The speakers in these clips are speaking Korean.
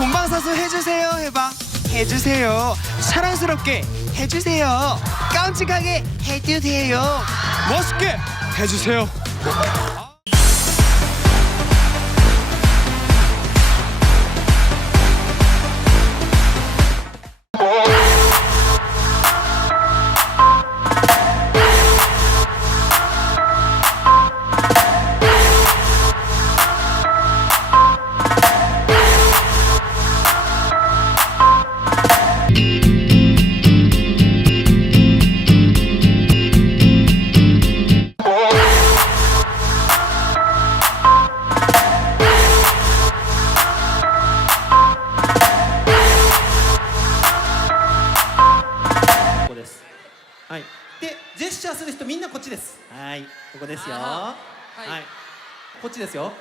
본방사수 해주세요 해봐. 해주세요. 사랑스럽게 해주세요. 깜찍하게 해주세요. 멋있게 해주세요 でジェスチャーする人みんなこっちですはいここですよあはい、こっちですよ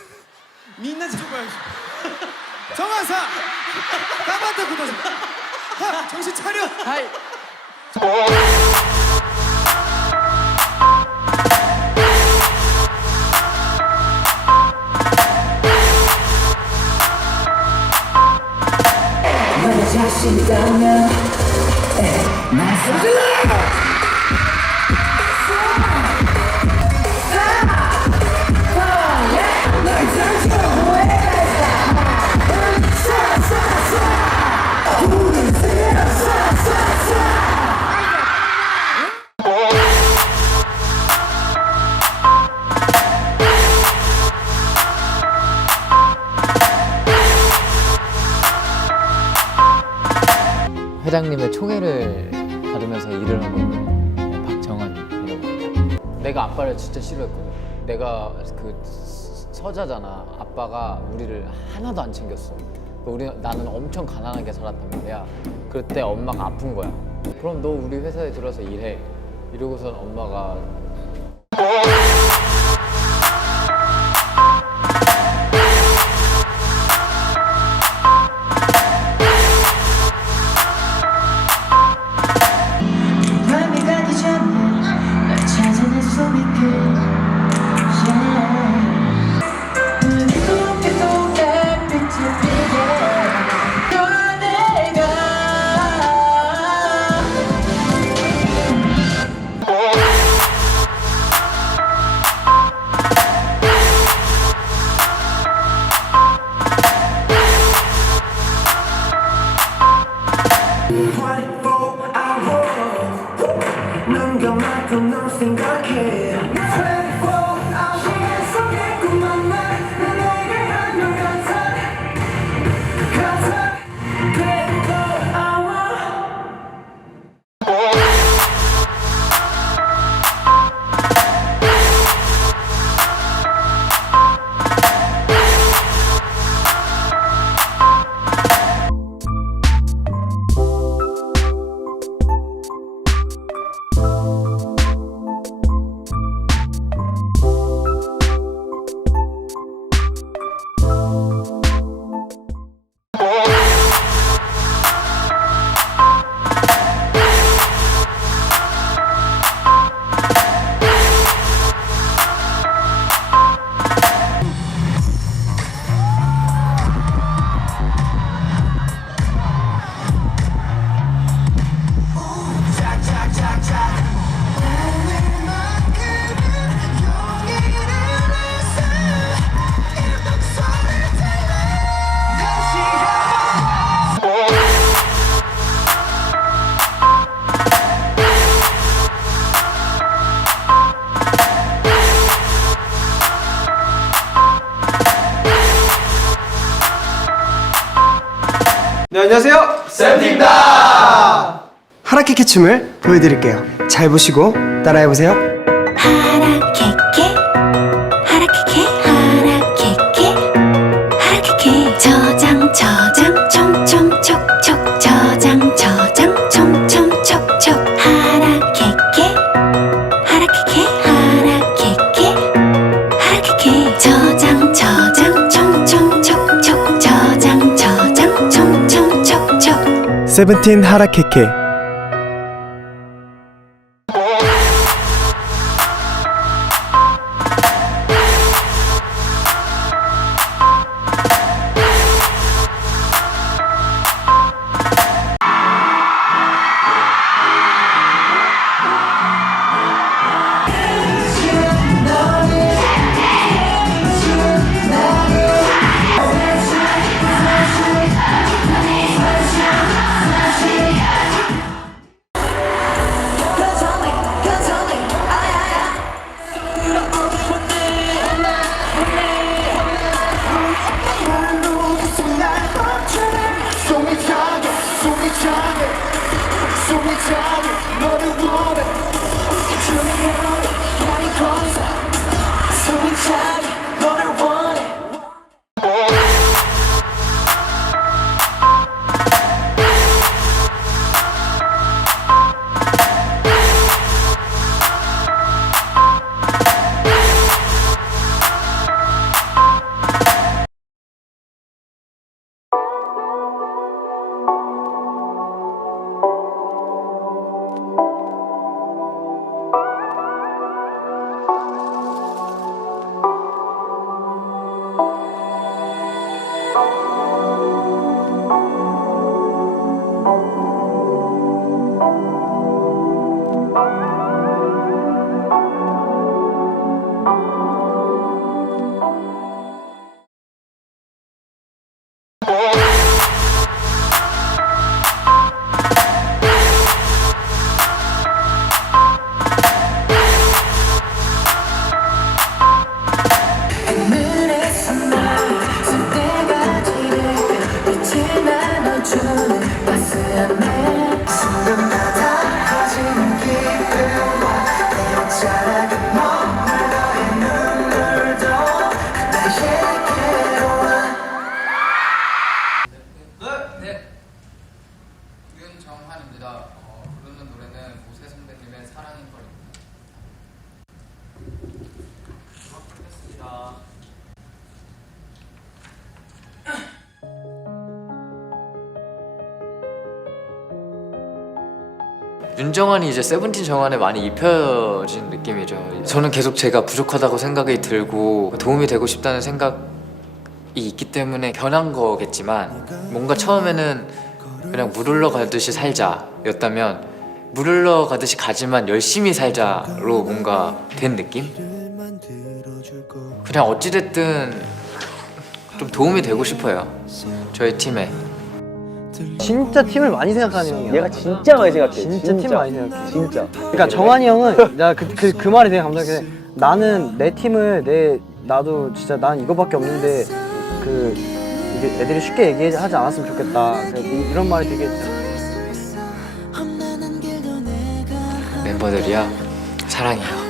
みんなじゃ 정한 사 까봤다 구도지 하 정신 차려 はい。 회장님의 총애를 받으면서 일을 하고 있는 박정환이라고 합니다. 내가 아빠를 진짜 싫어했거든. 내가 그 서자잖아. 아빠가 우리를 하나도 안 챙겼어. 우리 나는 엄청 가난하게 살았단 말이야. 그때 엄마가 아픈 거야. 그럼 너 우리 회사에 들어서 일해. 이러고선 엄마가 네 안녕하세요. 쌤입니다. 하라키키 춤을 보여드릴게요. 잘 보시고 따라해보세요 세븐틴 하라케케 man. 윤정환이 이제 세븐틴 정환에 많이 입혀진 느낌이죠. 저는 계속 제가 부족하다고 생각이 들고 도움이 되고 싶다는 생각이 있기 때문에 변한 거겠지만 뭔가 처음에는 그냥 물 흘러가듯이 살자였다면 물 흘러가듯이 가지만 열심히 살자로 뭔가 된 느낌? 그냥 어찌됐든 좀 도움이 되고 싶어요. 저희 팀에. 진짜 팀을 많이 생각하는 형이야. 얘가 진짜 많이 생각해. 진짜, 팀 많이 생각해. 진짜. 그러니까 정한이 형은 나 그 그, 그 말이 되게 감동해. 나는 내 팀을 내 나도 진짜 난 이거밖에 없는데 그 이게 애들이 쉽게 얘기하지 않았으면 좋겠다. 그래서 이- 이런 말이 되게 멤버들이야 사랑해요.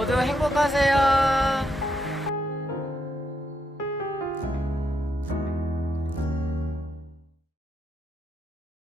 모두 행복하세요.